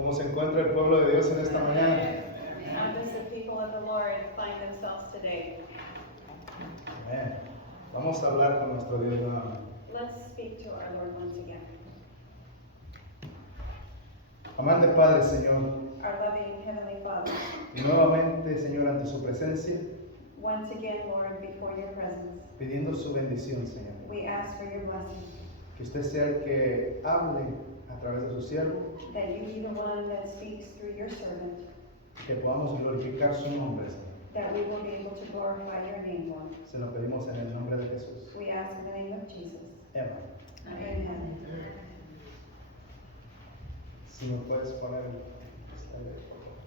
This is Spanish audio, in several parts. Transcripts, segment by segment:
¿Cómo se encuentra el pueblo de Dios en esta mañana? How does the people of the Lord find themselves today? Amén. Vamos a hablar con nuestro Dios nuevamente. Let's speak to our Lord once again. Amante Padre, Señor, Our loving Heavenly Father, y nuevamente, Señor, ante su presencia, once again, Lord, before your presence, pidiendo su bendición, Señor. we ask for your blessing, Que usted sea el que hable a través de su siervo, that you be the one that speaks through your servant, que podamos glorificar su nombre, Señor. that we will be able to glorify your name, Lord. Se lo pedimos en el nombre de Jesús. We ask in the name of Jesus. Amén. Amen. Si me puedes poner el slide, por favor.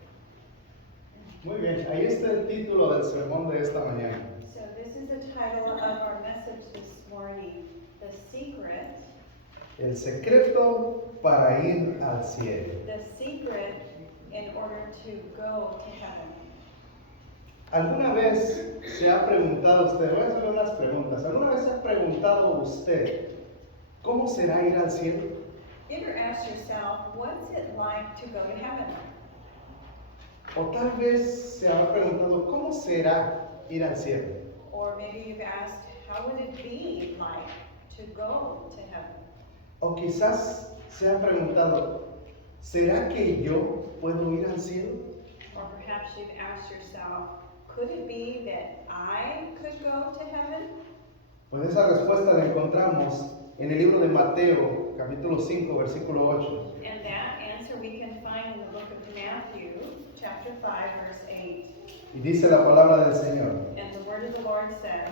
Muy bien, ahí está el título del sermón de esta mañana. So this is the title of our message this morning, The Secret. El secreto para ir al cielo. The secret in order to go to heaven. ¿Alguna vez se ha preguntado usted, voy a hacer unas preguntas, ¿alguna vez se ha preguntado usted cómo será ir al cielo? You ever ask yourself, what's it like to go to heaven? O tal vez se ha preguntado, ¿cómo será ir al cielo? Or maybe you've asked, how would it be like to go to heaven? O quizás se ha preguntado, ¿será que yo puedo ir al cielo? Or perhaps you've asked yourself, could it be that I could go to heaven? Pues esa respuesta la encontramos en el libro de Mateo, capítulo 5, versículo 8. And that answer we can find in the book of Matthew, chapter 5, verse 8. Y dice la palabra del Señor, And the word of the Lord says,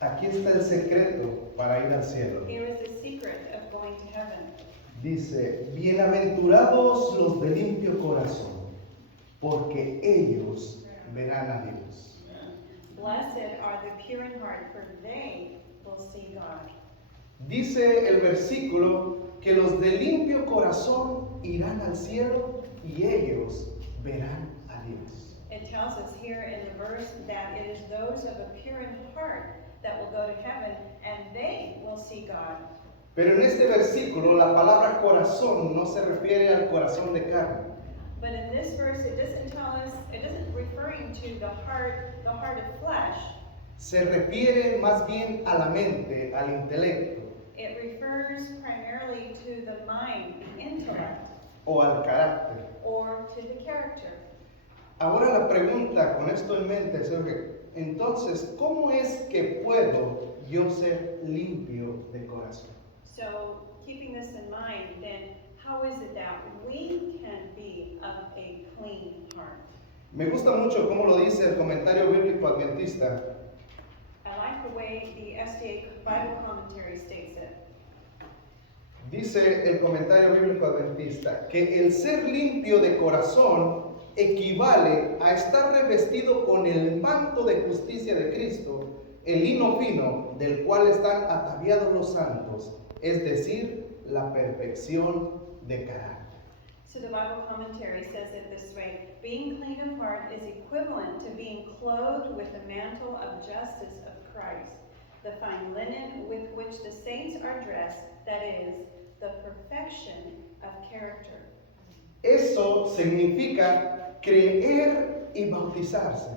aquí está el secreto para ir al cielo. here is the secret of going to heaven. Dice, bienaventurados los de limpio corazón, porque ellos verán a Dios. Blessed are the pure in heart, for they will see God. Dice el versículo que los de limpio corazón irán al cielo y ellos verán a Dios. It tells us here in the verse that it is those of a pure in heart that will go to heaven, and they will see God. Pero en este versículo la palabra corazón no se refiere al corazón de carne. But in this verse, it doesn't tell us, it isn't referring to the heart of flesh. Se refiere más bien a la mente, al intelecto It refers primarily to the mind, the intellect, o al carácter. or to the character. Ahora la pregunta con esto en mente es, entonces, ¿cómo es que puedo yo ser limpio de corazón? So, keeping this in mind, then, how is it that we can be of a clean heart? Me gusta mucho cómo lo dice el comentario bíblico adventista. I like the way the SDA Bible commentary states it. Dice el comentario bíblico adventista que el ser limpio de corazón equivale a estar revestido con el manto de justicia de Cristo, el lino fino del cual están ataviados los santos, es decir, la perfección de carácter. So the Bible commentary says it this way: being clean of heart is equivalent to being clothed with the mantle of justice of Christ, the fine linen with which the saints are dressed, that is, the perfection of character. Eso significa creer y bautizarse.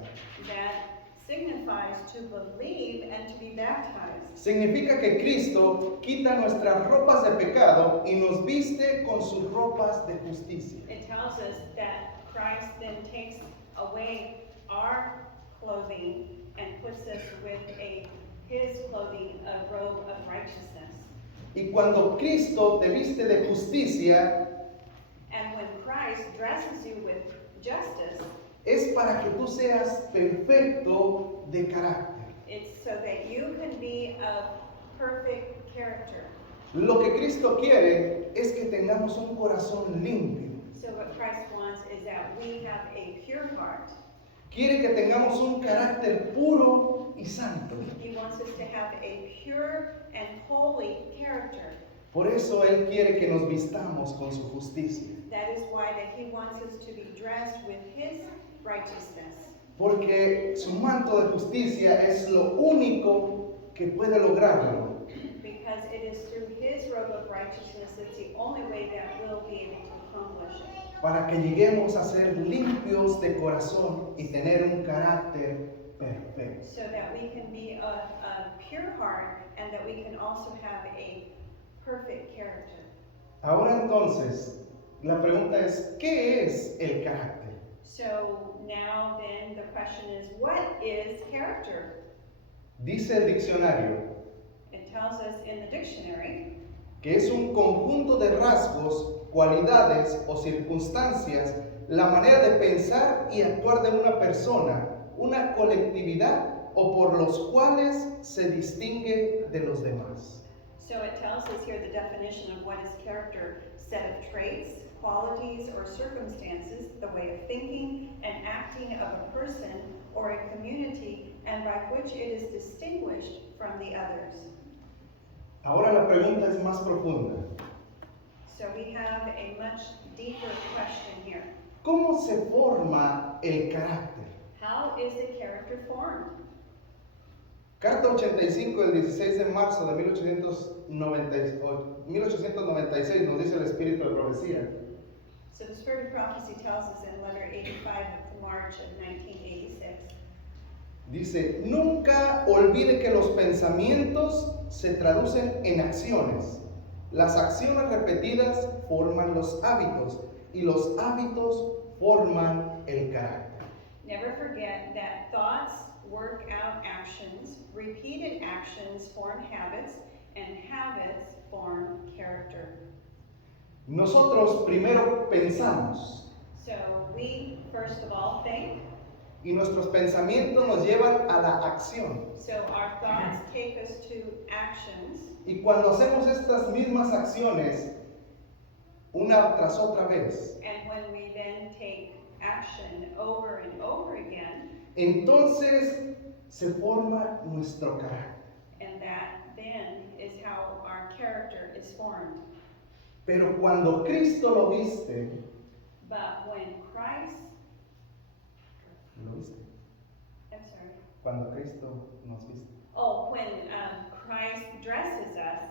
That signifies to believe and to be baptized. Significa que Cristo quita nuestras ropas de pecado y nos viste con sus ropas de justicia. It tells us that Christ then takes away our clothing and puts us with his clothing, a robe of righteousness. Y cuando Cristo te viste de justicia, And when Christ dresses you with justice, es para que tú seas perfecto de carácter. it's so that you can be of perfect character. Lo que Cristo quiere es que tengamos un corazón limpio. So what Christ wants is that we have a pure heart. Quiere que tengamos un carácter puro y santo. He wants us to have a pure and holy character. Por eso Él quiere que nos vistamos con su justicia. That is why that he wants us to be dressed with his righteousness. Porque su manto de justicia es lo único que puede lograrlo. Because it is through his robe of righteousness that's the only way that we'll be able to accomplish it. para que lleguemos a ser limpios de corazón y tener un carácter perfecto. so that we can be a pure heart and that we can also have a perfect character. Ahora entonces, la pregunta es, ¿qué es el carácter? So now then the question is, what is character? Dice el diccionario It tells us in the dictionary que es un conjunto de rasgos, cualidades o circunstancias, la manera de pensar y actuar de una persona, una colectividad o por los cuales se distingue de los demás. So it tells us here the definition of what is character: set of traits, qualities, or circumstances, the way of thinking and acting of a person or a community, and by which it is distinguished from the others. Ahora la pregunta es más profunda. So we have a much deeper question here. ¿Cómo se forma el carácter? How is a character formed? Carta 85 del 16 de marzo de 1896 nos dice el Espíritu de Profecía. So the Spirit of Prophecy tells us in letter 85 of March of 1986. Dice, nunca olvide que los pensamientos se traducen en acciones. Las acciones repetidas forman los hábitos y los hábitos forman el carácter. Never forget that thoughts work out actions, repeated actions form habits, and habits form character. Nosotros primero pensamos So we, first of all, think. y nuestros pensamientos nos llevan a la acción. So our thoughts take us to actions. Y cuando hacemos estas mismas acciones, una tras otra vez, And when we then take action over and over again, entonces se forma nuestro carácter. and that then is how our character is formed. Pero cuando Cristo lo viste, But when Christ, ¿lo viste? I'm sorry, Cuando Cristo nos viste. when Christ dresses us,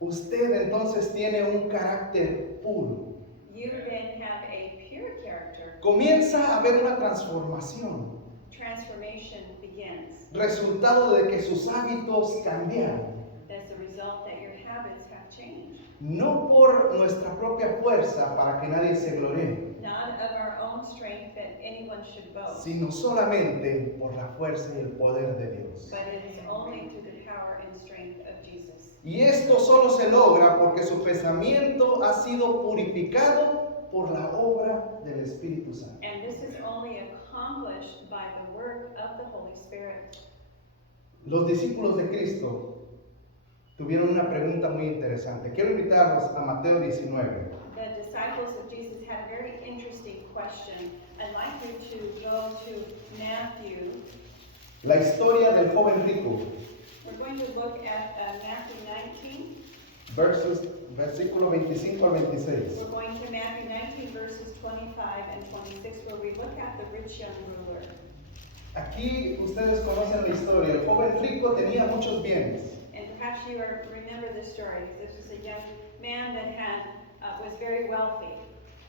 Usted entonces tiene un carácter puro. you then have a pure character. Comienza a haber una transformación, Transformation begins. resultado de que sus hábitos cambiaron. That's the result that your habits have changed. No por nuestra propia fuerza para que nadie se gloree, Not of our own strength that anyone should boast, sino solamente por la fuerza y el poder de Dios. but it is only through the power and strength of Jesus. Y esto solo se logra porque su pensamiento ha sido purificado por la obra del Espíritu Santo. And this is only accomplished by the work of the Holy Spirit. Los discípulos de Cristo tuvieron una pregunta muy interesante. Quiero invitarlos a Mateo 19. The disciples of Jesus had a very interesting question. I'd like you to go to Matthew. La historia del joven rico, We're going to look at Matthew 19. versículo 25 al 26. We're going to Matthew 19 verses 25 and 26 where we look at the rich young ruler. Aquí ustedes conocen la historia. El joven rico tenía muchos bienes, And perhaps you remember this story. This was a young man that was very wealthy.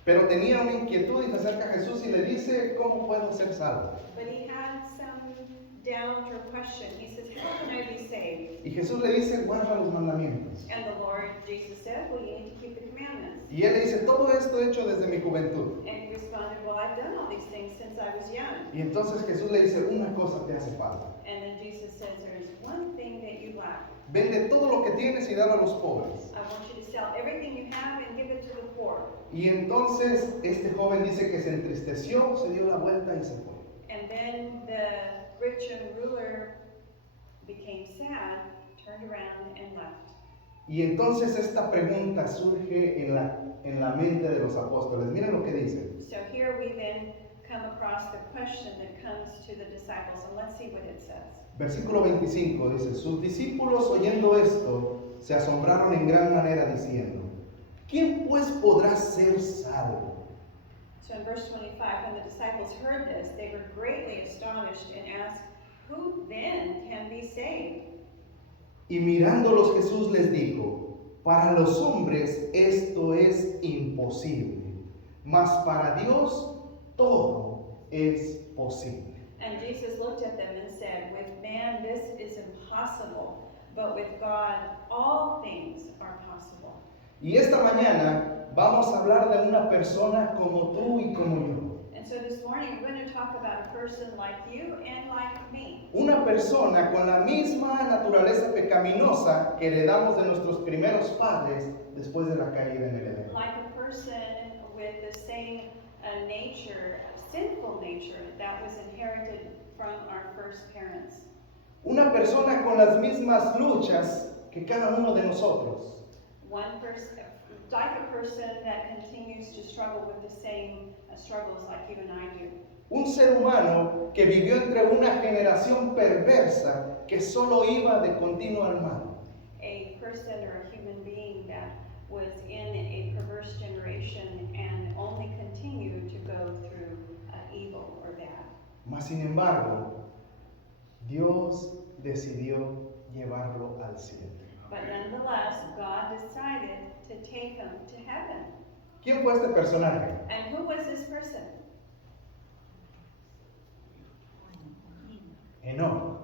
pero tenía una inquietud y se acerca a Jesús y le dice, ¿cómo puedo ser salvo? But he had some doubt or question. He says, how can I be saved? Y Jesús le dice, guarda los mandamientos. And the Lord Jesus said, well, you need to keep the commandments. Y él le dice, todo esto he hecho desde mi juventud. And he responded, well, I've done all these things since I was young. Y entonces Jesús le dice, una cosa te hace falta. And then Jesus says, there is one thing that you lack. Vende todo lo que tienes y dalo a los pobres. I want you to sell everything you have and give it to the poor. Y entonces este joven dice que se entristeció, se dio la vuelta y se fue. And then the rich young ruler became sad, turned around and left. Y entonces esta pregunta surge en la mente de los apóstoles. Miren lo que dice. So here we then come across the question that comes to the disciples, and let's see what it says. Versículo 25 dice, sus discípulos oyendo esto se asombraron en gran manera diciendo, ¿quién pues podrá ser salvo? So in verse 25, when the disciples heard this, they were greatly astonished and asked, who then can be saved? Y mirándolos Jesús les dijo, para los hombres esto es imposible, mas para Dios todo es posible. And Jesus looked at them and said, with man this is impossible, but with God all things are possible. Y esta mañana vamos a hablar de una persona como tú y como yo. And so this morning we're going to talk about a person like you and like me. Una persona con la misma naturaleza pecaminosa que heredamos de nuestros primeros padres después de la caída en el Edén. Like a person with the same nature, sinful nature, that was inherited from our first parents. Una persona con las mismas luchas que cada uno de nosotros. One person, like a person that continues to struggle with the same struggles like you and I do. Un ser humano que vivió entre una generación perversa que solo iba de continuo al mal. A person or a human being that was in a perverse generation and only continued to go through evil or bad. Mas sin embargo, Dios decidió llevarlo al cielo. But nonetheless, God decided to take him to heaven. ¿Quién fue este personaje? And who was this person? Enoc.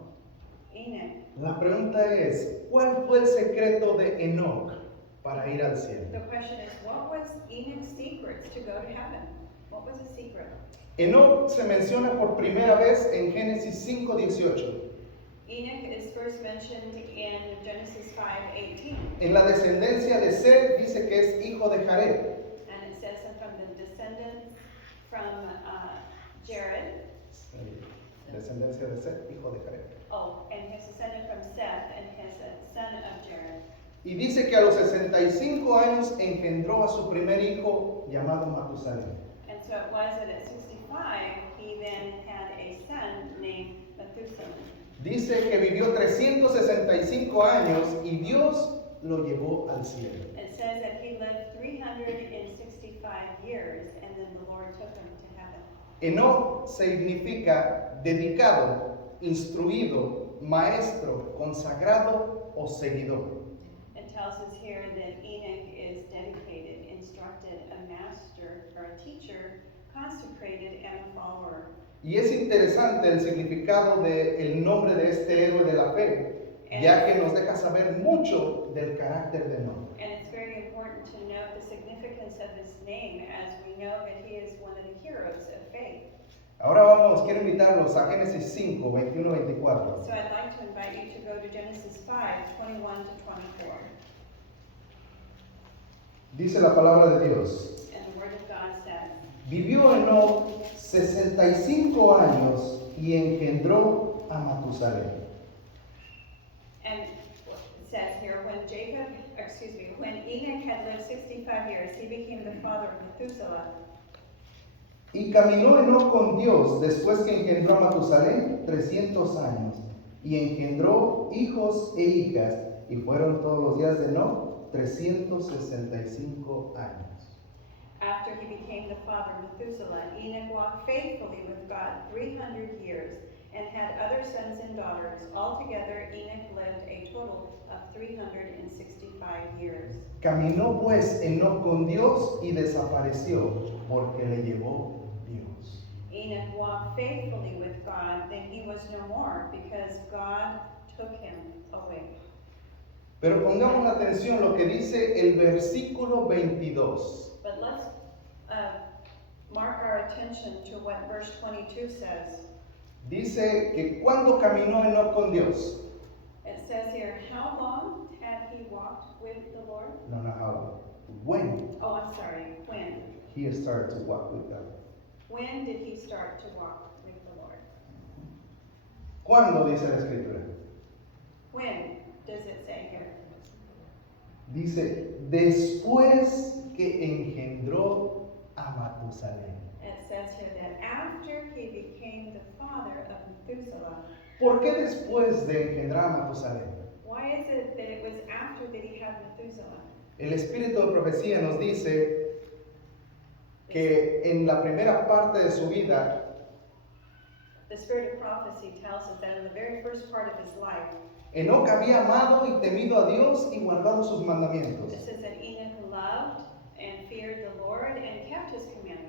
Enoch. La pregunta es, ¿cuál fue el secreto de Enoc para ir al cielo? The question is, what was Enoch's secrets to go to heaven? What was his secret? Enoc se menciona por primera vez en Génesis 5:18. Enoch is first mentioned in Genesis 5:18. En la descendencia de Set dice que es hijo de Jared. And it says that from the descendants from Jared. Descendencia de Set, hijo de Jared. Oh, and his descendant from Seth and his son of Jared. Y dice que a los 65 años engendró a su primer hijo llamado Matusalén. And so it was that at 65 he then had a son named Methuselah. Dice que vivió 365 años y Dios lo llevó al cielo. It says that he lived 365 years and then the Lord took him to heaven. Enoc significa dedicado, instruido, maestro, consagrado o seguidor. It tells us here that Enoch is dedicated, instructed, a master or a teacher, consecrated, and a follower. Y es interesante el significado del nombre de este héroe de la fe, ya que nos deja saber mucho del carácter de Enoc. And it's very important to note the significance of his name as we know that he is one of the heroes of faith. Ahora quiero invitarlos a Génesis 5, 21-24. So I'd like to invite you to go to Genesis 5, 21 to 24. Dice la palabra de Dios. And the word of God says, Vivió Enoc 65 años y engendró a Matusalén. and it says here, when Enoch had lived 65 years, he became the father of Methuselah. Y caminó Enoc con Dios después que engendró a Matusalén 300 años. Y engendró hijos e hijas. Y fueron todos los días de Enoc 365 años. After he became the father of Methuselah, Enoch walked faithfully with God 300 years and had other sons and daughters. Altogether, Enoch lived a total of 365 years. Caminó pues Enoc con Dios y desapareció porque le llevó Dios. Enoch walked faithfully with God, then he was no more because God took him away. Pero pongamos atención lo que dice el versículo 22. But let's mark our attention to what verse 22 says. Dice que cuando caminó Enoc con Dios. It says here, how long had he walked with the Lord? No, how. When Oh, I'm sorry, when? he started to walk with God. When did he start to walk with the Lord? ¿Cuándo dice la escritura? When does it say here? Dice, después que engendró a Matusalén. It says here that after he became the father of Methuselah. ¿Por qué después de engendrar a Matusalén? Why is it that it was after that he had Methuselah? El espíritu de profecía nos dice que en la primera parte de su vida, The spirit of prophecy tells us that in the very first part of his life, Enoc había amado y temido a Dios y guardado sus mandamientos. it says that Enoch loved and feared the Lord and kept his commandments.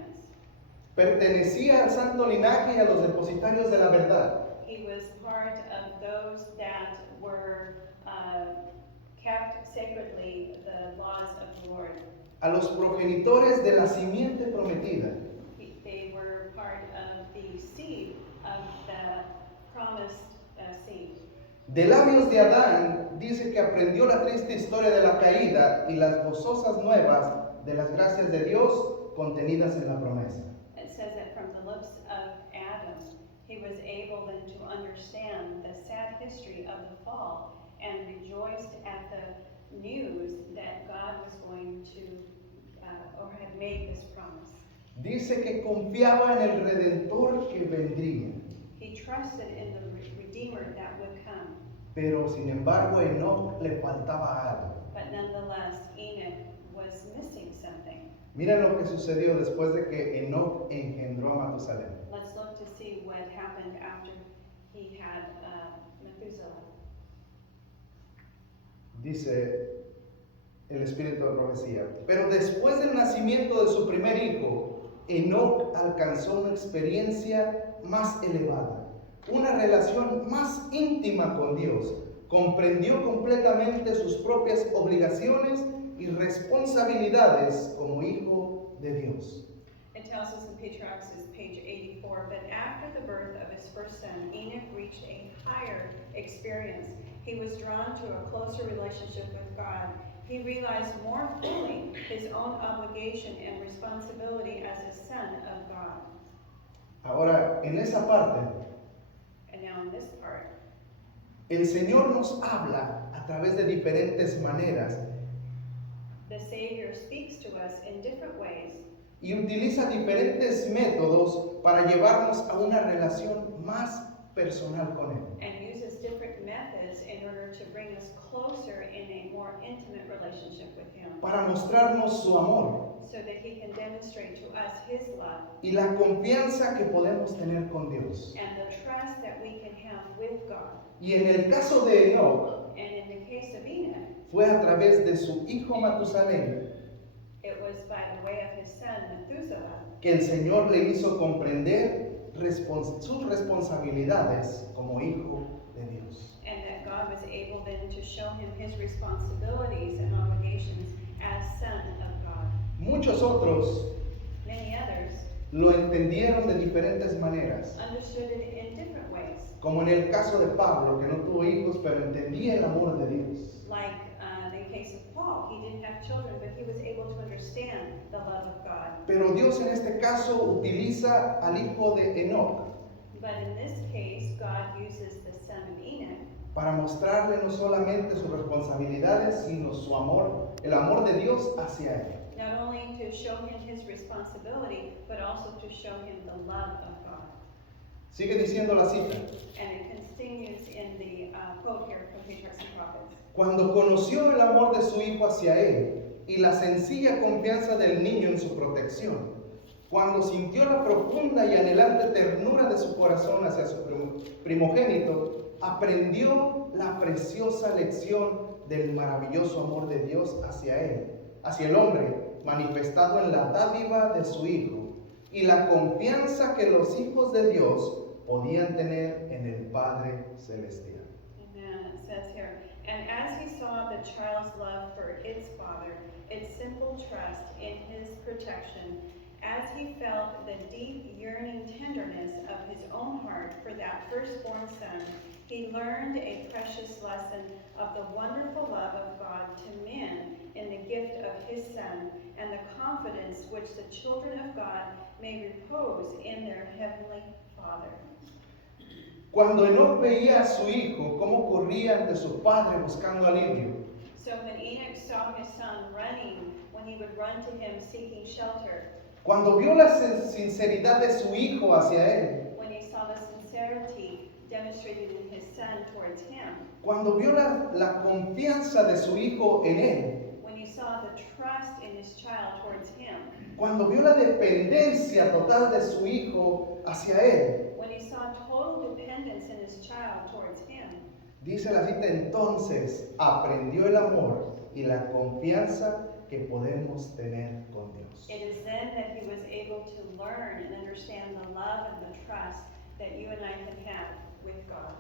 Pertenecía al santo linaje y a los depositarios de la verdad. He was part of those that were kept sacredly the laws of the Lord. A los progenitores de la simiente prometida. They were part of the seed of the promised seed. De labios de Adán dice que aprendió la triste historia de la caída y las gozosas nuevas de las gracias de Dios contenidas en la promesa. It says that from the lips of Adam, he was able then to understand the sad history of the fall and rejoiced at the news that God was going to, or had made this promise. Dice que confiaba en el Redentor que vendría. He trusted in the Redeemer that would come. Pero sin embargo, a Enoc le faltaba algo. But nonetheless, Enoch was missing something. Mira lo que sucedió después de que Enoc engendró a Matusalén. Let's look to see what happened after he had Methuselah. Dice el espíritu de profecía. Pero después del nacimiento de su primer hijo, Enoc alcanzó una experiencia más elevada, una relación más íntima con Dios. Comprendió completamente sus propias obligaciones y responsabilidades como hijo de Dios. It tells us in Patriarchs, page 84, but after the birth of his first son, Enoch reached a higher experience. He was drawn to a closer relationship with God. He realized more fully his own obligation and responsibility as a son of God. Ahora, en esa parte, And now in this part, el Señor nos habla a través de diferentes maneras the Savior speaks to us in different ways y utiliza diferentes métodos para llevarnos a una relación más personal con Él. and uses different methods in order to bring us closer in a more intimate relationship with Him, Para mostrarnos su amor so that He can demonstrate to us His love y la confianza que podemos tener con Dios. and the trust that we can have with God. Y en el caso de Enoc, And in the case of Enoch, fue a través de su hijo Matusalén it was by the way of his son Methuselah que el Señor le hizo comprender sus responsabilidades como hijo de Dios. and that God was able then to show him his responsibilities and obligations as son of God. Muchos otros Many others lo entendieron de diferentes maneras, understood it in different ways, como en el caso de Pablo, que no tuvo hijos, pero entendía el amor de Dios. like the case of Paul. He didn't have children, but he was able to understand the love of God. Pero Dios en este caso utiliza al hijo de Enoc But in this case, God uses the son of Enoch para mostrarle no solamente sus responsabilidades, sino su amor, el amor de Dios hacia él. not only to show him his responsibility, but also to show him the love of God. Sigue diciendo la cita. And it continues in the quote here from Patriarchs and Prophets. Cuando conoció el amor de su hijo hacia él y la sencilla confianza del niño en su protección, cuando sintió la profunda y anhelante ternura de su corazón hacia su primogénito, aprendió la preciosa lección del maravilloso amor de Dios hacia él, hacia el hombre, manifestado en la dádiva de su hijo, y la confianza que los hijos de Dios podían tener en el Padre Celestial. Amen. It says here, and as he saw the child's love for its father, its simple trust in his protection, as he felt the deep yearning tenderness of his own heart for that firstborn son, he learned a precious lesson of the wonderful love of God to men in the gift of his Son, and the confidence which the children of God may repose in their heavenly Father. Cuando Enoc veía a su hijo cómo corría ante su padre buscando alivio, So when Enoch saw his son running, when he would run to him seeking shelter, cuando vio la sinceridad de su hijo hacia él, when he saw the sincerity demonstrated in his son towards him, cuando vio la confianza de su hijo en él, when he saw the trust in his child towards him, cuando vio la dependencia total de su hijo hacia él, when he saw total dependence in his child towards him, dice la cita, entonces aprendió el amor y la confianza que podemos tener con Dios. It is then that he was able to learn and understand the love and the trust that you and I can have with God.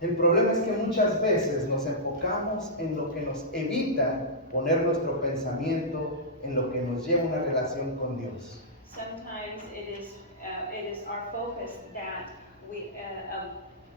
El problema es que muchas veces nos enfocamos en lo que nos evita poner nuestro pensamiento en lo que nos lleva a una relación con Dios. Sometimes it is our focus that we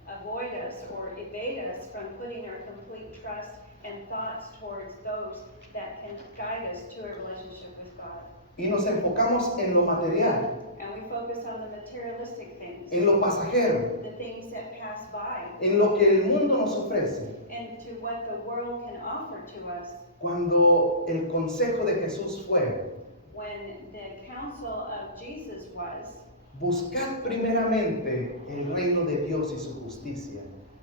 avoid us or evade us from putting our complete trust and thoughts towards those that can guide us to a relationship with God. Y nos enfocamos en lo material, And we focus on the materialistic things, en lo pasajero, the things that pass by, en lo que el mundo nos ofrece, and to what the world can offer to us, cuando el consejo de Jesús fue: when the counsel of Jesus was, buscad primeramente el reino de Dios y su justicia,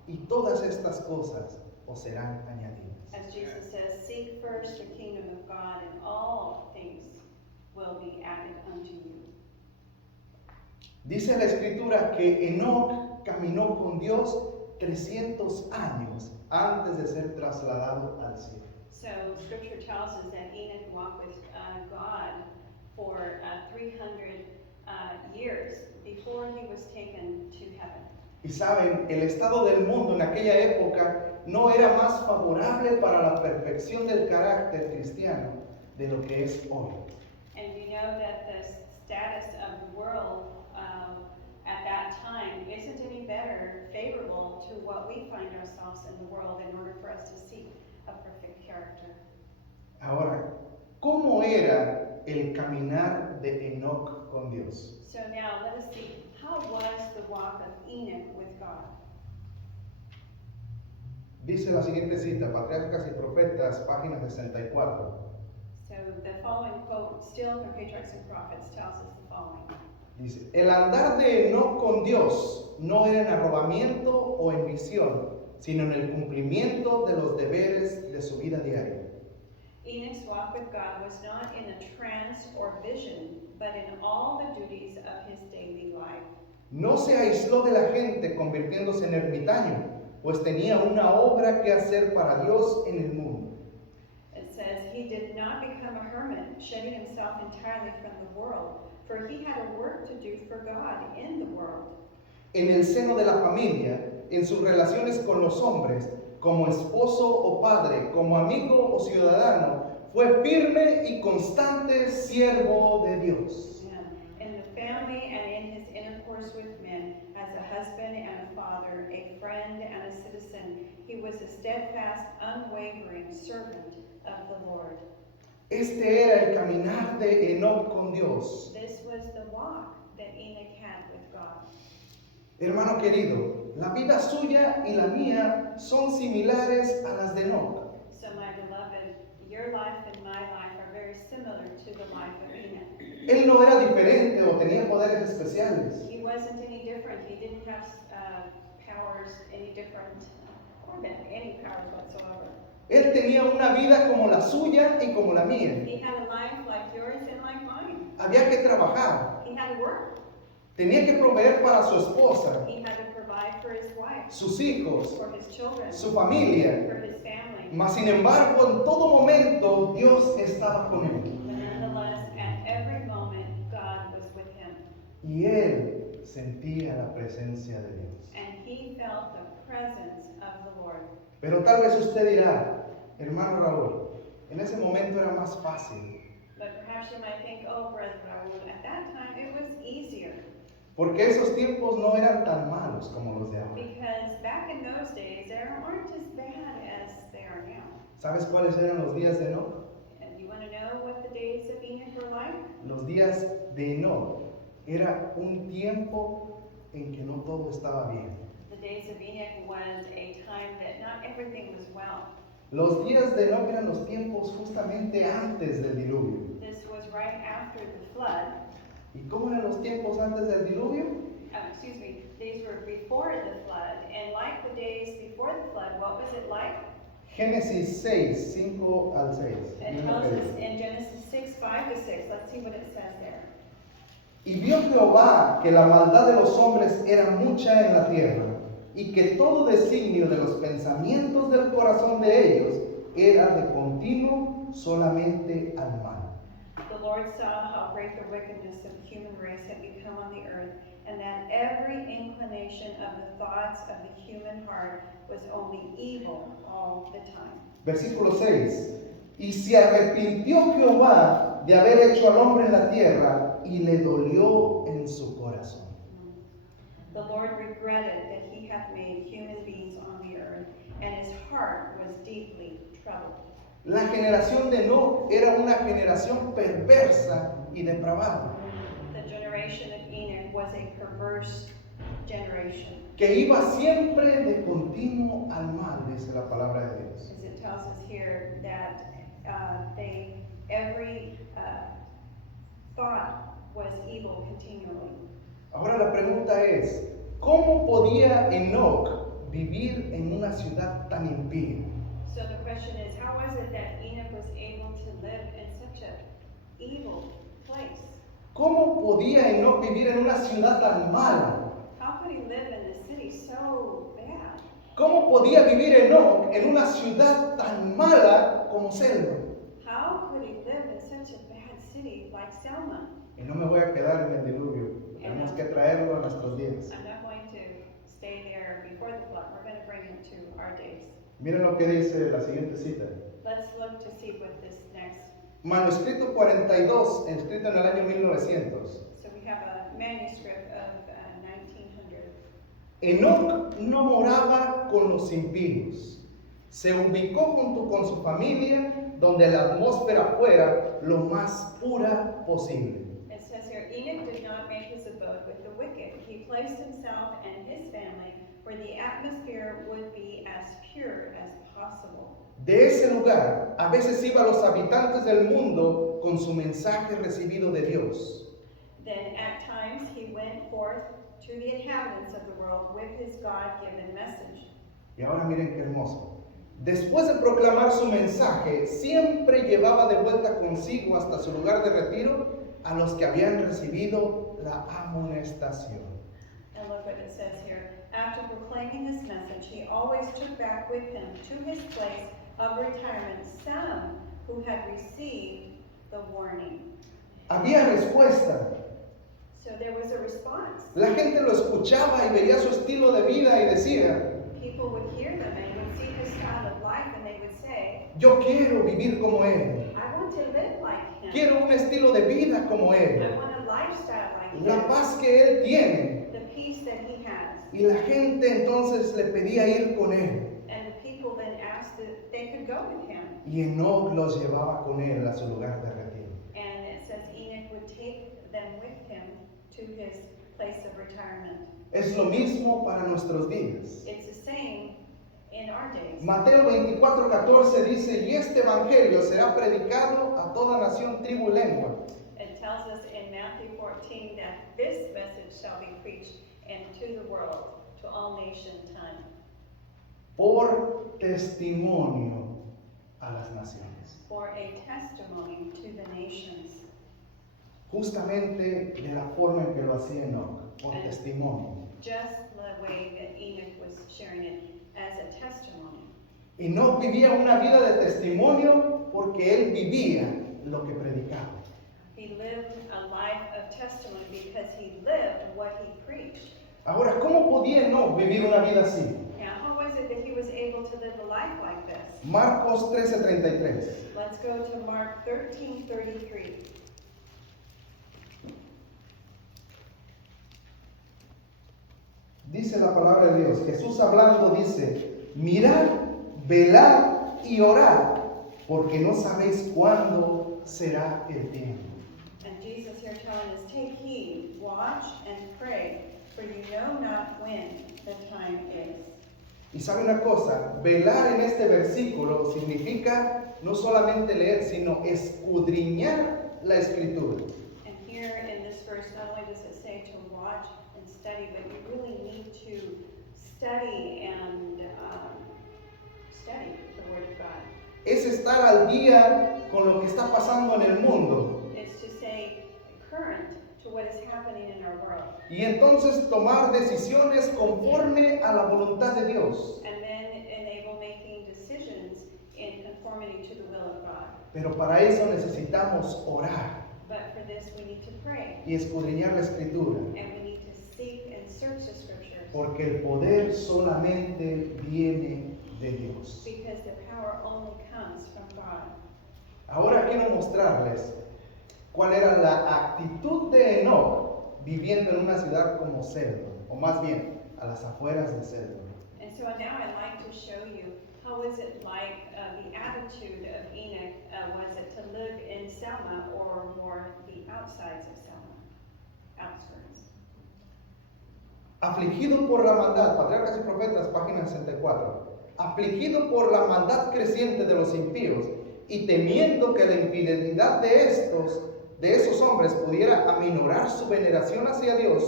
y todas estas cosas os serán añadidas. as Jesus says, seek first the kingdom of God, and all things will be added unto you. Dice la Escritura que Enoc caminó con Dios 300 años antes de ser trasladado al cielo. So Scripture tells us that Enoch walked with God for 300 years before he was taken to heaven. Y saben, el estado del mundo en aquella época no era más favorable para la perfección del carácter cristiano de lo que es hoy. And we know that the status of the world at that time isn't any better, favorable to what we find ourselves in the world in order for us to seek a perfect character. Ahora, ¿cómo era el caminar de Enoc con Dios? So now let us see, how was the walk of Enoch with God? Dice la siguiente cita, Patriarcas y Profetas, página 64. So the following quote, still from Patriarchs and Prophets, tells us the following. Dice, el andar de Enoc con Dios no era en arrobamiento o en visión, sino en el cumplimiento de los deberes de su vida diaria. Enoch's walk with God was not in a trance or vision, but in all the duties of his daily life. No se aisló de la gente convirtiéndose en ermitaño, pues tenía una obra que hacer para Dios en el mundo. It says, he did not become a hermit, shutting himself entirely from the world, for he had a work to do for God in the world. En el seno de la familia, en sus relaciones con los hombres, como esposo o padre, como amigo o ciudadano, fue firme y constante siervo de Dios. In the family and in his intercourse with men, as a husband and a father, a friend and a citizen, he was a steadfast, unwavering servant of the Lord. Este era el caminar de Enoc con Dios. This was the walk that Enoch had with God. Hermano querido, la vida suya y la mía son similares a las de Enoc. So my beloved, your life and my life are very similar to the life of Enoch. Él no era diferente o tenía poderes especiales. He wasn't any different. He didn't have powers any different, or any powers whatsoever. Él tenía una vida como la suya y como la mía. He had a life like yours and like mine. Había que trabajar. He had to work. Tenía que proveer para su esposa, He had to provide for his wife, sus hijos, for his children, su familia. for his family. Mas sin embargo, en todo momento Dios estaba con él. But nonetheless, at every moment, God was with him. Y él sentía la presencia de Dios. And he felt the presence of the Lord. Pero tal vez usted dirá, hermano Raúl, en ese momento era más fácil. But perhaps you might think, oh, Brother Raul, at that time it was easier. Porque esos tiempos no eran tan malos como los de ahora. Because back in those days, they aren't as bad as they are now. ¿Sabes cuáles eran los días de Enoc? And you want to know what the days of Enoch were like? Los días de Enoc era un tiempo en que no todo estaba bien. The days of Enoch was a time that not everything was well. Los días de Enoc eran los tiempos justamente antes del diluvio. This was right after the flood. ¿Y cómo eran los tiempos antes del diluvio? These were before the flood. And like the days before the flood, what was it like? Génesis 6, 5 al 6. It tells us in Genesis 6, 5 to 6. Let's see what it says there. Y vio Jehová que la maldad de los hombres era mucha en la tierra, y que todo designio de los pensamientos del corazón de ellos era de continuo solamente al mal. The Lord saw how great the wickedness of the human race had become on the earth, and that every inclination of the thoughts of the human heart was only evil all the time. Versículo 6. Y se arrepintió Jehová de haber hecho al hombre en la tierra y le dolió en su corazón. The Lord regretted that he hath made human beings on the earth, and his heart was deeply troubled. La generación de Enoch era una generación perversa y depravada, The generation of Enoch was a perverse generation, que iba siempre de continuo al mal, dice la palabra de Dios. as it tells us here that every thought was evil continually. Ahora la pregunta es, ¿cómo podía Enoch vivir en una ciudad tan impía? So the question is, how was it that Enoch was able to live in such an evil place? ¿Cómo podía Enoch vivir en una ciudad tan mala? How could he live in a city so bad? ¿Cómo podía vivir Enoch en una ciudad tan mala como Selma? How could he live in such a bad city like Selma? Y no me voy a quedar en el diluvio, tenemos que traerlo a nuestros días. I'm not going to stay there before the flood. We're going to bring him to our days. Miren lo que dice la siguiente cita. Let's look to see what this next. Manuscrito 42, escrito en el año 1900. So we have a manuscript of 1900. Enoc no moraba con los impíos. Se ubicó junto con su familia donde la atmósfera fuera lo más pura posible. It says here, Enoch did not make his abode with the wicked. He placed himself and his family where the atmosphere would be as pure as possible. De ese lugar a veces iban los habitantes del mundo con su mensaje recibido de Dios. Then at times he went forth to the inhabitants of the world with his God-given message. Y ahora miren qué hermoso. Después de proclamar su mensaje, siempre llevaba de vuelta consigo hasta su lugar de retiro a los que habían recibido la amonestación. And look what it says here. After proclaiming this message, he always took back with him to his place of retirement some who had received the warning. Había respuesta. So there was a response. La gente lo escuchaba y veía su estilo de vida y decía, People would hear them and would see his style of life and they would say, yo quiero vivir como él. I want to live like him. Quiero un estilo de vida como I él. want a lifestyle like La his. paz que él tiene. The peace that he has. Y la gente entonces le pedía ir con él. And the people then asked that they could go with him. Y Enoc los llevaba con él a su lugar de retiro. And it says Enoch would take them with him to his place of retirement. Es lo mismo para nuestros días. It's the same in our days. Mateo 24:14 dice, y este evangelio será predicado a toda nación, tribu y lengua. It tells us in Matthew 14 that this message shall be preached into the world, to all nation time, Por testimonio a las naciones. for a testimony to the nations. Justamente de la forma en que lo hacía Enoc, por testimonio. Just the way that Enoch was sharing it as a testimony. Enoc vivía una vida de testimonio porque él vivía lo que predicaba. He lived a life of testimony because he lived what he preached. Ahora, ¿cómo podía Enoc vivir una vida así? Now, how was it that he was able to live a life like this? Marcos 13:33. Let's go to Mark 13:33. Dice la palabra de Dios, Jesús hablando dice, mirad, velad y orad, porque no sabéis cuándo será el tiempo. And Jesus here telling us, take heed, watch and pray, for you know not when the time is. Y sabe una cosa, velar en este versículo significa no solamente leer, sino escudriñar la escritura. And here in this verse, not only does it say to watch and study, but you really need to study and study the Word of God. Es estar al día con lo que está pasando en el mundo. It's to stay current to what is happening in our world. Y entonces tomar decisiones conforme a la voluntad de Dios. And then enable making decisions in conformity conformity to the will of God. Pero para eso necesitamos orar But for this, we need to pray, y escudriñar la escritura, and we need to seek and search the scriptures, porque el poder solamente viene de Dios. because the power only comes from God. Ahora quiero mostrarles cuál era la actitud de Enoc viviendo en una ciudad como Celdon, o más bien a las afueras de Celdon. And so now I'd like to show you how is it like the attitude of Enoch, was it to live in Selma or more the outsides of Selma, outskirts. Afligido por la maldad, Patriarcas y Profetas, página 64. Afligido por la maldad creciente de los impíos y temiendo que la infidelidad de esos hombres pudiera aminorar su veneración hacia Dios,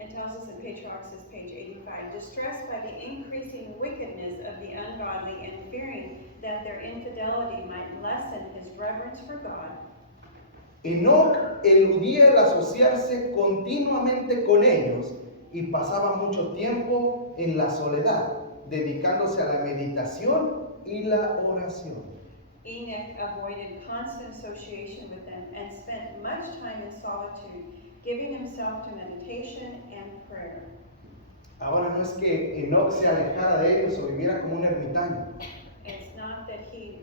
It tells us in Patriarchs, page 85, distressed by the increasing wickedness of the ungodly and fearing that their infidelity might lessen his reverence for God, Enoc eludía el asociarse continuamente con ellos y pasaba mucho tiempo en la soledad, dedicándose a la meditación y la oración. Enoch avoided constant association with them and spent much time in solitude, giving himself to meditation and prayer. Ahora no es que Enoc se alejara de ellos o viviera como un ermitaño, It's not that he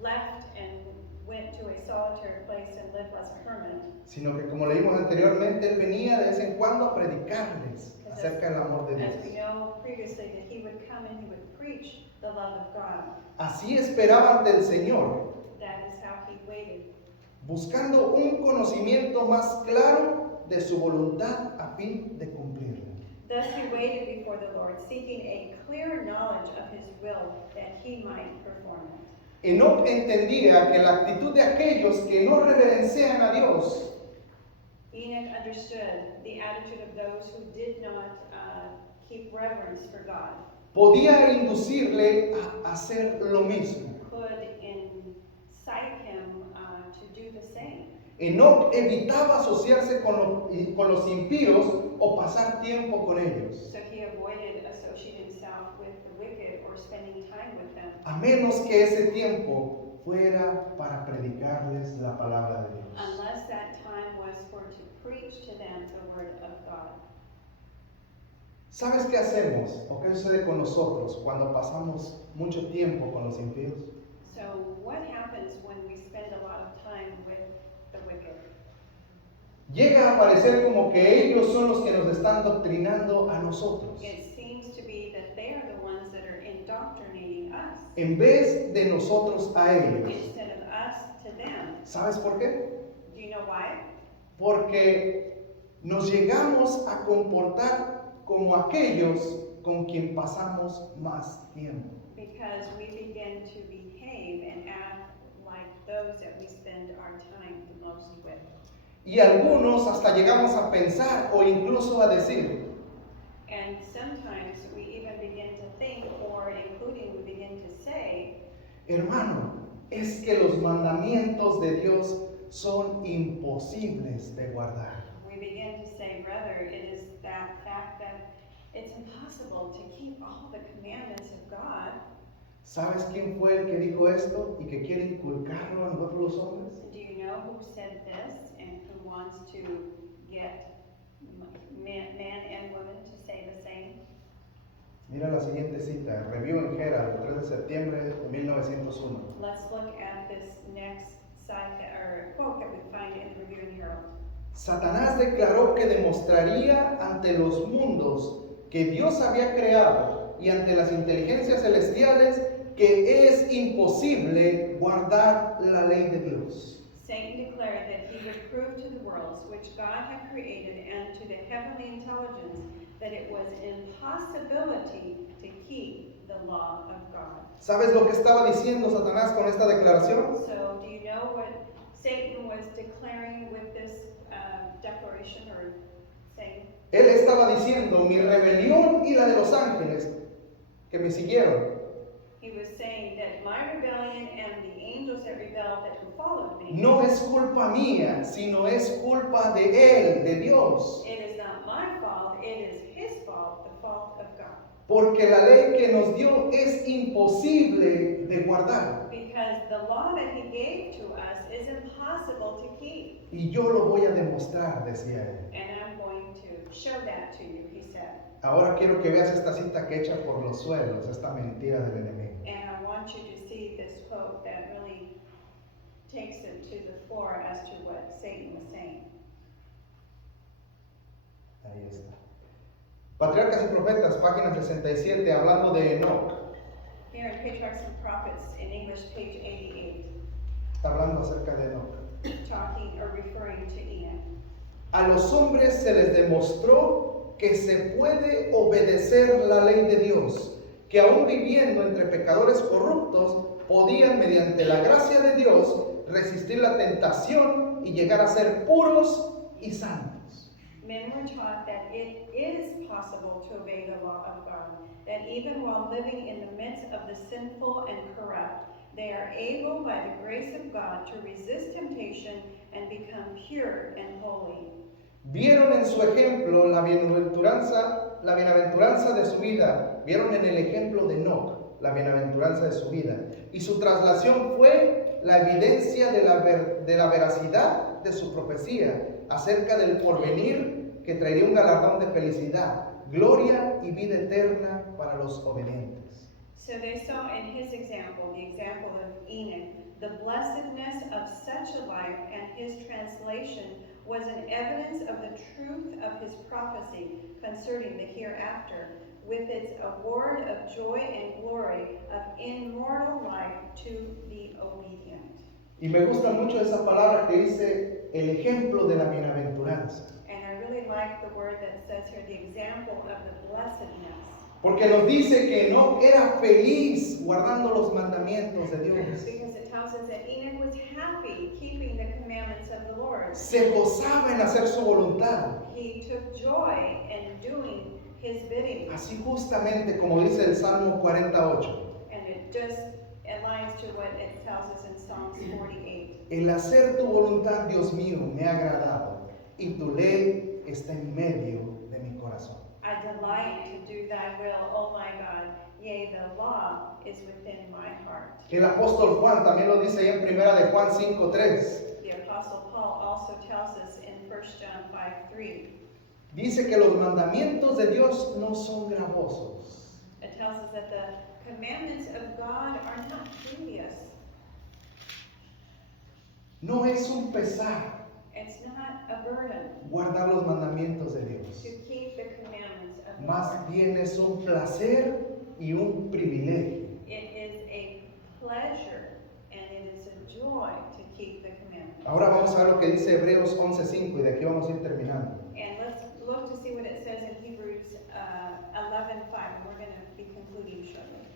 left and went to a solitary place and lived as a hermit, sino que como leímos anteriormente, él venía de vez en cuando a predicarles acerca del amor de as we Dios. know previously that he would come and he would preach the love of God. Así esperaban del Señor, That is how he waited, buscando un conocimiento más claro de su voluntad a fin de cumplirla. thus he waited before the Lord, seeking a clear knowledge of his will that he might perform it. Enoc entendía que la actitud de aquellos que no reverencian a Dios Enoch understood the attitude of those who did not keep reverence for God podía inducirle a hacer lo mismo. could incite him to do the same. Enoc evitaba asociarse con los impíos o pasar tiempo con ellos, So he avoided associating himself with the wicked or spending time with them, a menos que ese tiempo fuera para predicarles la palabra de Dios. unless that time was for to preach to them the word of God. ¿Sabes qué hacemos o qué sucede con nosotros cuando pasamos mucho tiempo con los impíos? So what happens when we spend a lot of time with the wicked? Llega a parecer como que ellos son los que nos están doctrinando a nosotros, It seems to be that they are the ones that are indoctrinating us en vez de nosotros a ellos. instead of us to them. ¿Sabes por qué? Do you know why? Porque nos llegamos a comportar como aquellos con quien pasamos más tiempo. Because we begin to behave and act like those that we spend our time the most with. Y algunos hasta llegamos a pensar o incluso a decir, And sometimes we even begin to think, or including we begin to say, hermano, es que los mandamientos de Dios son imposibles de guardar. we begin to say, brother, it is that fact that it's impossible to keep all the commandments of God. ¿Sabes quién fue el que dijo esto y que quiere inculcarlo a nosotros los hombres? Do you know who said this and who wants to get man and woman to say the same? Mira la siguiente cita, Review en Herald, 3 de septiembre de 1901. Let's look at this next side or quote that we find in the Review and Herald. Satanás declaró que demostraría ante los mundos que Dios había creado y ante las inteligencias celestiales que es imposible guardar la ley de Dios. Satan declared that he would prove to the worlds which God had created and to the heavenly intelligence that it was impossibility to keep the law of God. ¿Sabes lo que estaba diciendo Satanás con esta declaración? So, do you know what Satan was declaring with this declaration or saying? Él estaba diciendo, mi rebelión y la de los ángeles que me siguieron He was saying that my rebellion and the angels that rebelled that who followed me, no es culpa mía, sino es culpa de Él, de Dios. it is not my fault, it is his fault, the fault of God. porque la ley que nos dio es imposible de guardar. Because the law that he gave to us is impossible to keep. Y yo lo voy a demostrar, decía él. And I'm going to show that to you, he said. Ahora quiero que veas esta cita que echa por los suelos, esta mentira del enemigo. And I want you to see this quote that really takes it to the floor as to what Satan was saying. Ahí está. Patriarcas y Profetas, página 67, hablando de Enoch. Here in Patriarchs and Prophets, in English, page 88, Está hablando acerca de Enoch. talking or referring to Enoch. A los hombres se les demostró que se puede obedecer la ley de Dios, que aún viviendo entre pecadores corruptos, podían mediante la gracia de Dios resistir la tentación y llegar a ser puros y santos. Men were taught that it is possible to obey the law of God, that even while living in the midst of the sinful and corrupt, they are able by the grace of God to resist temptation and become pure and holy. Vieron en su ejemplo la bienaventuranza de su vida. Vieron en el ejemplo de Enoch la bienaventuranza de su vida. Y su traslación fue la evidencia de la veracidad de su profecía acerca del porvenir que traería un galardón de felicidad, gloria y vida eterna para los obedientes. So they saw in his example, the example of Enoch, the blessedness of such a life, and his translation was an evidence of the truth of his prophecy concerning the hereafter, with its award of joy and glory of immortal life to the obedient. Y me gusta mucho esa palabra que dice el ejemplo de la bienaventuranza. And I really like the word that says here, the example of the blessedness. Porque nos dice que Enoch era feliz guardando los mandamientos de Dios. Because it tells us that Enoch was happy keeping the commandments of the Lord. Se gozaba en hacer su voluntad. He took joy in doing his bidding. Así justamente como dice el Salmo 48. And it just aligns to what it tells us in Psalms 48. El hacer tu voluntad, Dios mío, me ha agradado, y tu ley está en medio de mi corazón. I delight to do thy will, O my God. Yea, the law is within my heart. El apóstol Juan también lo dice ahí en primera de Juan 5:3. The Apostle Paul also tells us in 1 John 5:3. Dice que los mandamientos de Dios no son gravosos. It tells us that the commandments of God are not grievous. No es un pesar It's not a burden guardar los mandamientos de Dios. to keep the commandments of Más God. bien es un placer y un privilegio. It is a pleasure and it is a joy to keep the commandments. Ahora vamos a ver lo que dice Hebreos 11:5 y de aquí vamos a ir terminando. And let's look to see what it says in Hebrews 11:5, and we're going to be concluding shortly.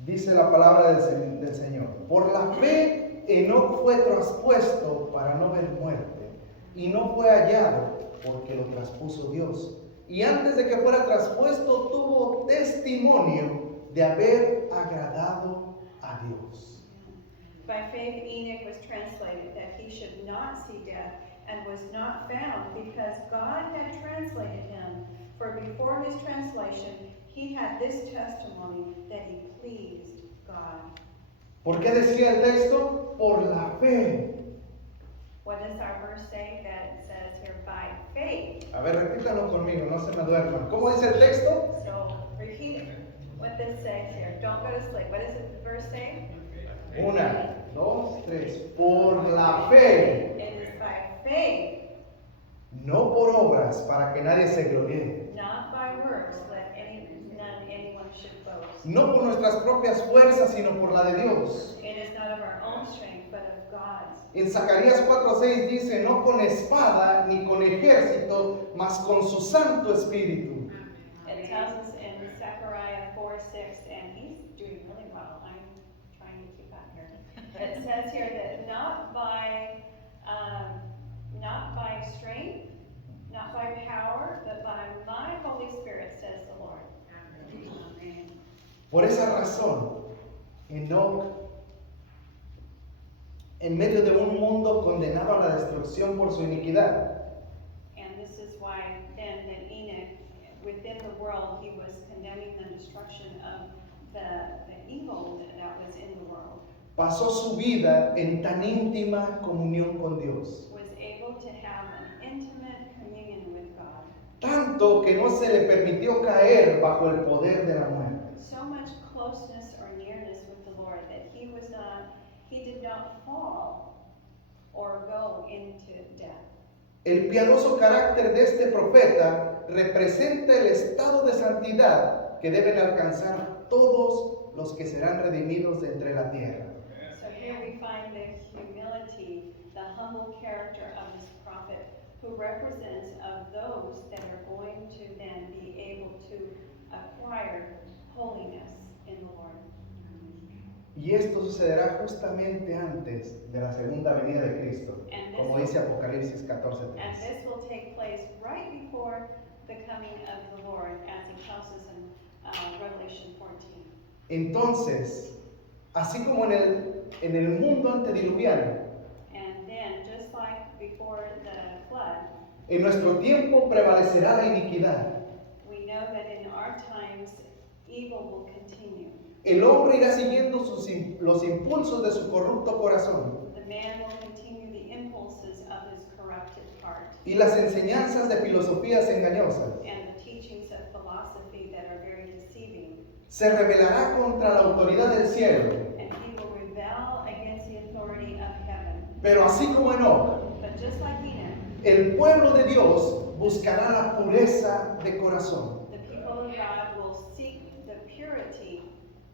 Dice la palabra del Señor. Por la fe, Enoc fue traspuesto para no ver muerte, y no fue hallado porque lo traspuso Dios. Y antes de que fuera traspuesto, tuvo testimonio de haber agradado a Dios. By faith Enoch was translated that he should not see death, and was not found because God had translated him. For before his translation he had this testimony that he pleased God. ¿Por qué decía el texto? Por la fe. What does our verse say? That it says here, by faith. A ver, repítalo conmigo, no se me duerman. ¿Cómo dice el texto? So repeat it. What this says here. Don't go to sleep. What does the verse say? 1, 2, 3. Por la fe. It is by faith, No por obras, para que nadie se gloríe. not by works, that anyone should boast. No por nuestras propias fuerzas, sino por la de Dios. It is not of our own strength, but of God's. En Zacarías 4:6 dice, no con espada ni con ejército, mas con su Santo Espíritu. It tells us in Zechariah 4:6, and he's doing really well. I'm trying to keep up here. It says here that not by strength, not by power, but by my Holy Spirit, says the Lord. Amen. Por esa razón, Enoc, en medio de un mundo condenado a la destrucción por su iniquidad, And this is why then that Enoch within the world, he was condemning the destruction of the evil that was in the world. Pasó su vida en tan íntima comunión con Dios, Was able to have an intimate communion with God. tanto que no se le permitió caer bajo el poder de la muerte. So much closeness or nearness with the Lord that he did not fall or go into death. El piadoso carácter de este profeta representa el estado de santidad que deben alcanzar todos los que serán redimidos de entre la tierra. So here we find the humility, the humble character of this prophet, who represents of those that are going to then be able to acquire holiness in the Lord. Y esto sucederá justamente antes de la segunda venida de Cristo, como dice Apocalipsis And 14:3. this will take place right before the coming of the Lord, as he tells us in Revelation 14. Entonces, así como en el mundo antediluviano, And then, just like before the flood, en nuestro tiempo prevalecerá la iniquidad. we know that in our times, evil will continue. El hombre irá siguiendo los impulsos de su corrupto corazón The man will continue the impulses of his corrupted heart y las enseñanzas de filosofías engañosas. and the teachings of philosophy that are very deceiving. Se rebelará contra la autoridad del cielo. And he will rebel against the authority of heaven. Pero así como Enoch, But just like Enoch, el pueblo de Dios buscará la pureza de corazón. the people of God will seek the purity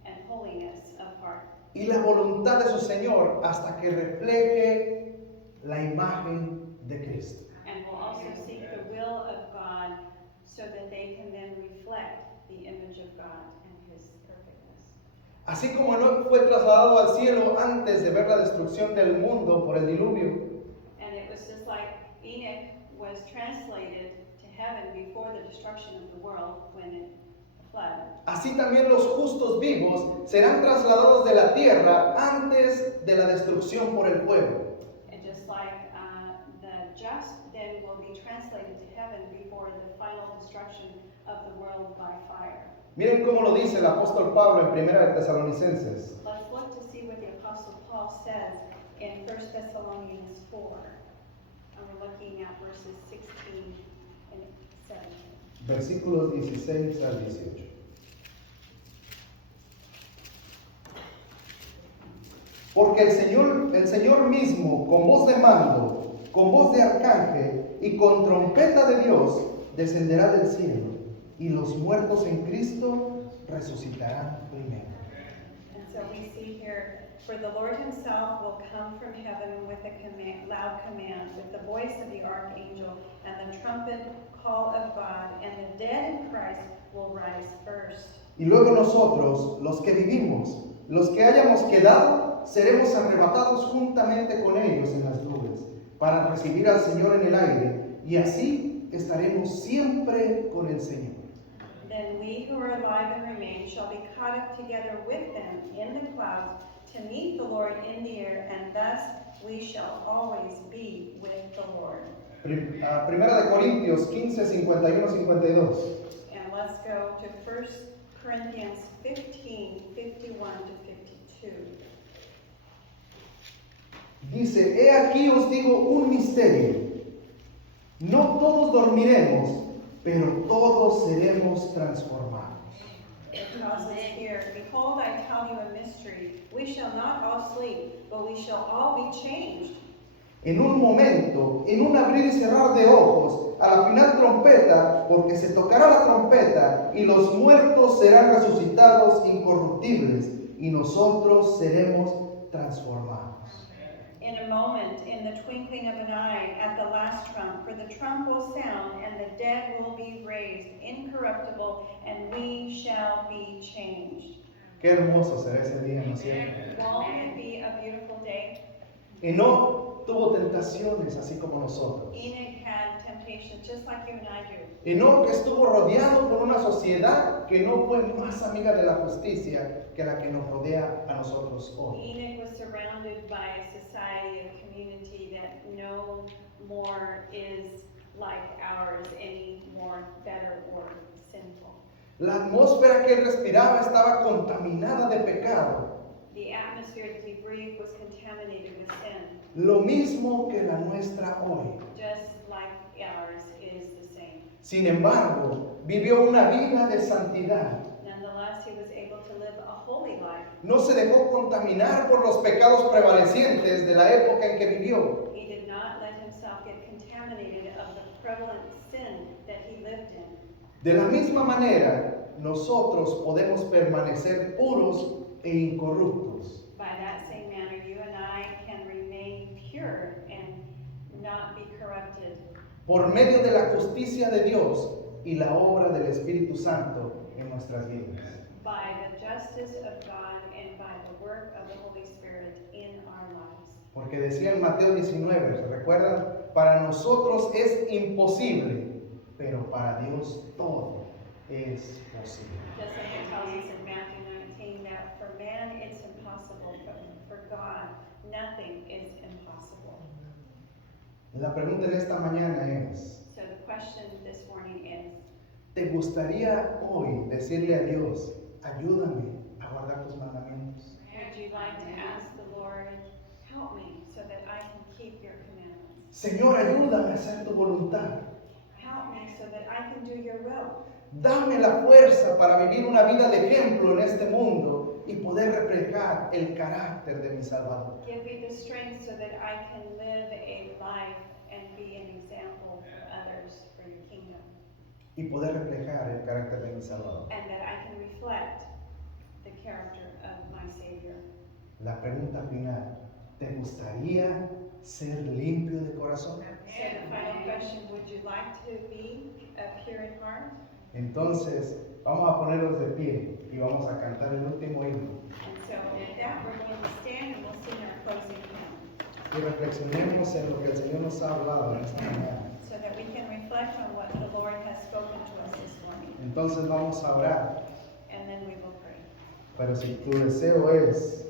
and holiness of heart Y la voluntad de su Señor hasta que refleje la imagen de Cristo. and will also seek the will of God so that they can then reflect the image of God and his perfectness. Así como Enoch fue trasladado al cielo antes de ver la destrucción del mundo por el diluvio, And it was just like Enoch was translated to heaven before the destruction of the world when it flooded. así también los justos vivos serán trasladados de la tierra antes de la destrucción por el fuego. And just like the just then will be translated to heaven before the final destruction of the world by fire. Miren cómo lo dice el apóstol Pablo en 1 de Tesalonicenses. Let's look to see what the Apostle Paul says in 1 Thessalonians 4. And we're looking at verses 16 and 17. Versículos 16 al 18. Porque el Señor mismo, con voz de mando, con voz de arcángel y con trompeta de Dios, descenderá del cielo, y los muertos en Cristo resucitarán primero. And so we see here, for the Lord himself will come from heaven with a loud command, with the voice of the archangel and the trumpet call of God, and the dead in Christ will rise first. Y luego nosotros, los que vivimos, los que hayamos quedado, seremos arrebatados juntamente con ellos en las nubes, para recibir al Señor en el aire, y así estaremos siempre con el Señor. Then we who are alive and remain shall be caught up together with them in the clouds to meet the Lord in the air, and thus we shall always be with the Lord. Primera de Corintios 15, 51-52. And let's go to 1 Corinthians 15, 51 to 52. Dice, he aquí os digo un misterio. No todos dormiremos, pero todos seremos transformados. It tells us here, behold, I tell you a mystery. We shall not all sleep, but we shall all be changed. En un momento, en un abrir y cerrar de ojos, a la final trompeta, porque se tocará la trompeta, y los muertos serán resucitados incorruptibles, y nosotros seremos transformados. In a moment, in the twinkling of an eye, at the last trump, for the trump will sound, and the dead will be raised incorruptible, and we shall be changed. Qué hermoso será ese día, ¿no es cierto? Won't it be a beautiful day? Enoch tuvo tentaciones así como nosotros. Enoch had temptations just like you and I do. Enoch estuvo rodeado por una sociedad que no fue más amiga de la justicia que la que nos rodea a nosotros hoy. Enoch was surrounded by a society, a community that no more is like ours, any more better or sinful. La atmósfera que él respiraba estaba contaminada de pecado, The atmosphere that he breathed was contaminated with sin, lo mismo que la nuestra hoy. just like ours is the same. Sin embargo, vivió una vida de santidad. Nonetheless, he was able to live a holy life. No se dejó contaminar por los pecados prevalecientes de la época en que vivió. He did not let himself get contaminated of the prevalent sin that he lived in. De la misma manera, nosotros podemos permanecer puros e incorruptos. By that same manner, you and I can remain pure and not be corrupted Por medio de la justicia de Dios y la obra del Espíritu Santo en nuestras vidas. by the justice of God and by the work of the Holy Spirit in our lives. Porque decía en Mateo 19, ¿se recuerdan? Para nosotros es imposible, pero para Dios todo es posible. Just like it tells us in Matthew 19 that for man it's impossible, but for God nothing is impossible. La pregunta en esta mañana es, So the question this morning is, ¿te gustaría hoy decirle a Dios, ayúdame a guardar tus mandamientos? would you like to ask the Lord, help me so that I can keep your commandments? Señor, ayúdame a hacer tu voluntad. Help me so that I can do your will. Dame la fuerza para vivir una vida de ejemplo en este mundo y poder reflejar el carácter de mi Salvador. Give me the strength so that I can live a life and be an example for others for your kingdom. Y poder reflejar el carácter de mi Salvador. And that I can reflect the character of my Savior. La pregunta final, ¿te gustaría ser limpio de corazón? So the final question, would you like to be pure in heart? Entonces, vamos a ponernos de pie y vamos a cantar el último himno. And so with that, we're going to stand and we'll sing our closing hymn. Y reflexionemos en lo que el Señor nos ha hablado en esta mañana. So that we can reflect on what the Lord has spoken to us this morning. Entonces vamos a orar. And then we will pray. Pero si tu deseo es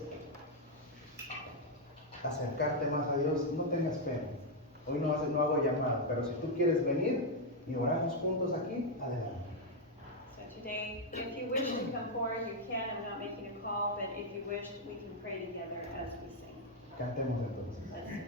acercarte más a Dios, no tengas pena. Hoy no hago llamada, pero si tú quieres venir y oramos juntos aquí, adelante. So today, if you wish to come forward, you can. I'm not making a call, but if you wish, we can pray together as we sing. Cantemos entonces. Let's sing.